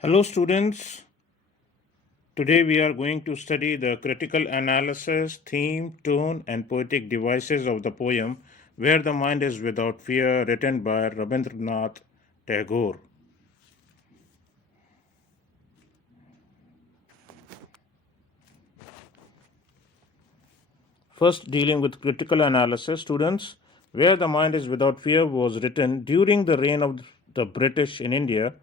Hello, students. Today we are going to study the critical analysis, theme, tone, and poetic devices of the poem Where the Mind is Without Fear, written by Rabindranath Tagore. First, dealing with critical analysis, students, Where the Mind is Without Fear was written during the reign of the British in India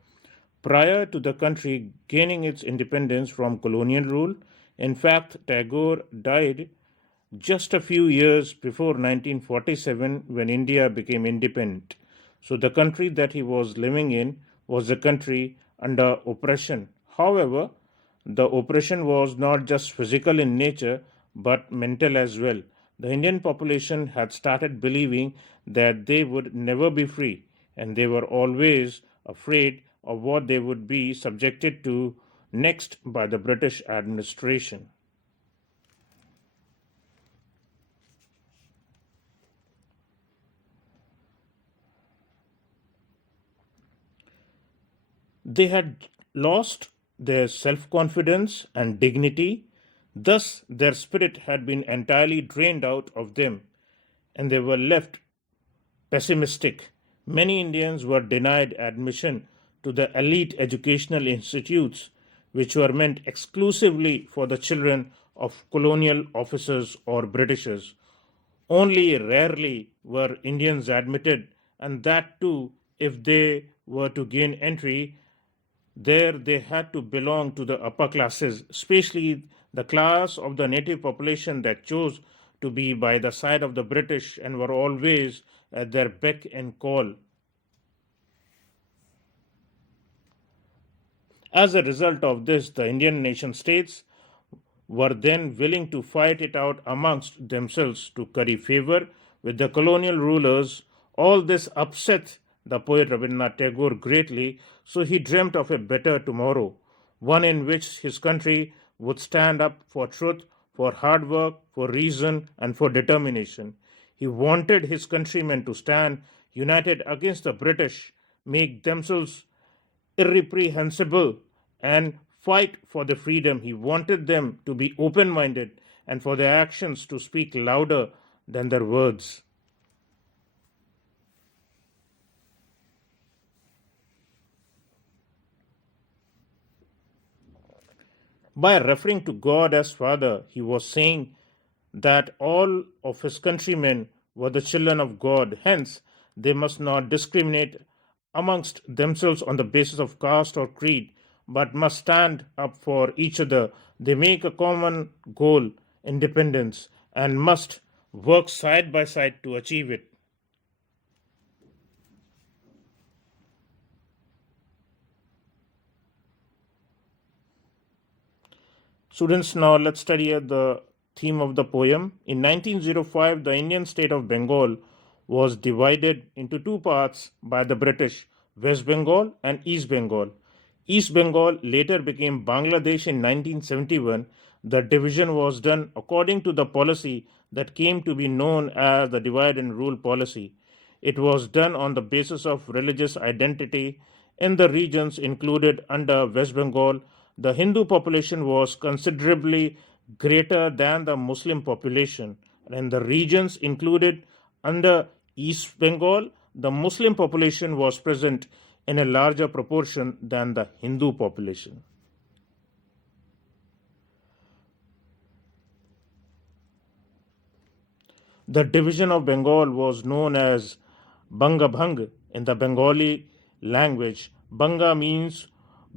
prior to the country gaining its independence from colonial rule. In fact, Tagore died just a few years before 1947 when India became independent. So the country that he was living in was a country under oppression. However, the oppression was not just physical in nature but mental as well. The Indian population had started believing that they would never be free, and they were always afraid of what they would be subjected to next by the British administration. They had lost their self confidence and dignity, thus, their spirit had been entirely drained out of them, and they were left pessimistic. Many Indians were denied admission to the elite educational institutes, which were meant exclusively for the children of colonial officers or Britishers. Only rarely were Indians admitted, and that too if they were to gain entry there, they had to belong to the upper classes, especially the class of the native population that chose to be by the side of the British and were always at their beck and call. As a result of this, the Indian nation states were then willing to fight it out amongst themselves to curry favor with the colonial rulers. All this upset the poet Rabindranath Tagore greatly, so he dreamt of a better tomorrow, one in which his country would stand up for truth, for hard work, for reason, and for determination. He wanted his countrymen to stand united against the British, make themselves irreprehensible, and fight for the freedom. He wanted them to be open minded and for their actions to speak louder than their words. By referring to God as Father, he was saying that all of his countrymen were the children of God. Hence, they must not discriminate amongst themselves on the basis of caste or creed, but must stand up for each other. They make a common goal, independence, and must work side by side to achieve it. Students, now let's study the theme of the poem. In 1905, the Indian state of Bengal was divided into two parts by the British, West Bengal and East Bengal. East Bengal later became Bangladesh in 1971. The division was done according to the policy that came to be known as the divide and rule policy. It was done on the basis of religious identity. In the regions included under West Bengal, the Hindu population was considerably greater than the Muslim population. And in the regions included under East Bengal, the Muslim population was present in a larger proportion than the Hindu population. The division of Bengal was known as Bangabhang in the Bengali language. Banga means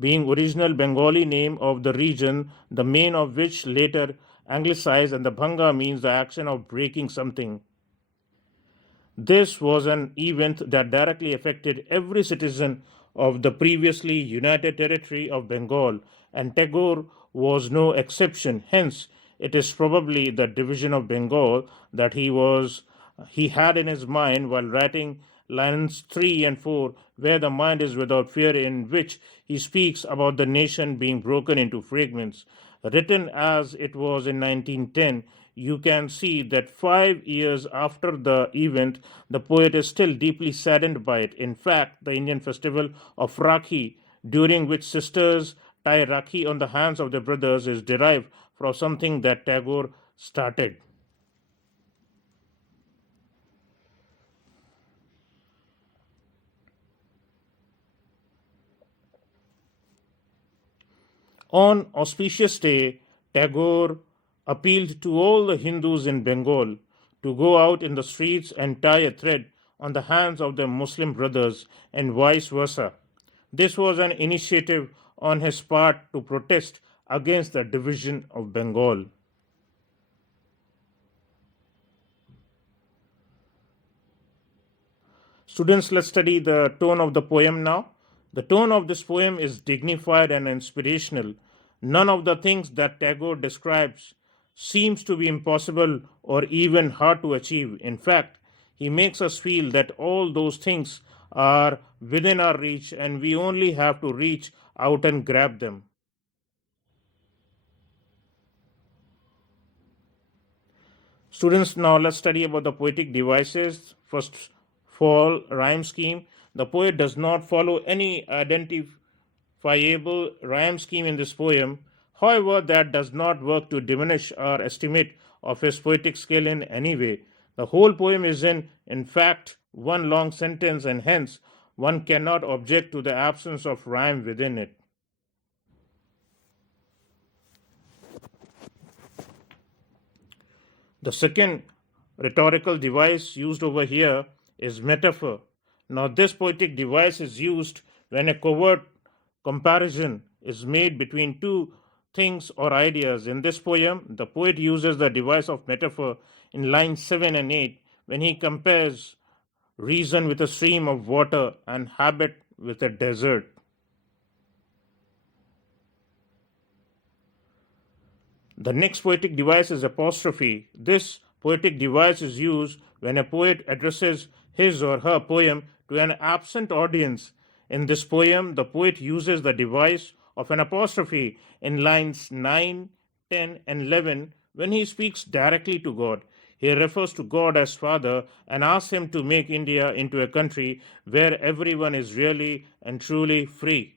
being original Bengali name of the region, the main of which later anglicized, and the Bhanga means the action of breaking something. This was an event that directly affected every citizen of the previously united territory of Bengal, and Tagore was no exception. Hence, it is probably the division of Bengal that he had in his mind while writing lines 3 and 4, where the mind is without fear, in which he speaks about the nation being broken into fragments. Written as it was in 1910, you can see that 5 years after the event, the poet is still deeply saddened by it. In fact, the Indian festival of Rakhi during which sisters tie Rakhi on the hands of their brothers, is derived from something that Tagore started. On auspicious day, Tagore appealed to all the Hindus in Bengal to go out in the streets and tie a thread on the hands of their Muslim brothers and vice versa. This was an initiative on his part to protest against the division of Bengal. Students, let's study the tone of the poem now. The tone of this poem is dignified and inspirational. None of the things that Tagore describes seems to be impossible or even hard to achieve. In fact, he makes us feel that all those things are within our reach and we only have to reach out and grab them. Students, now let's study about the poetic devices. First of all, rhyme scheme. The poet does not follow any identifiable rhyme scheme in this poem. However, that does not work to diminish our estimate of his poetic skill in any way. The whole poem is in fact, one long sentence, and hence one cannot object to the absence of rhyme within it. The second rhetorical device used over here is metaphor. Now, this poetic device is used when a covert comparison is made between two things or ideas. In this poem, the poet uses the device of metaphor in lines 7 and 8 when he compares reason with a stream of water and habit with a desert. The next poetic device is apostrophe. This poetic device is used when a poet addresses his or her poem to an absent audience. In this poem, the poet uses the device of an apostrophe in lines 9, 10, and 11 when he speaks directly to God. He refers to God as Father and asks him to make India into a country where everyone is really and truly free.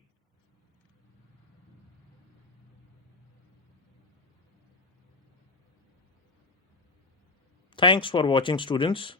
Thanks for watching, students.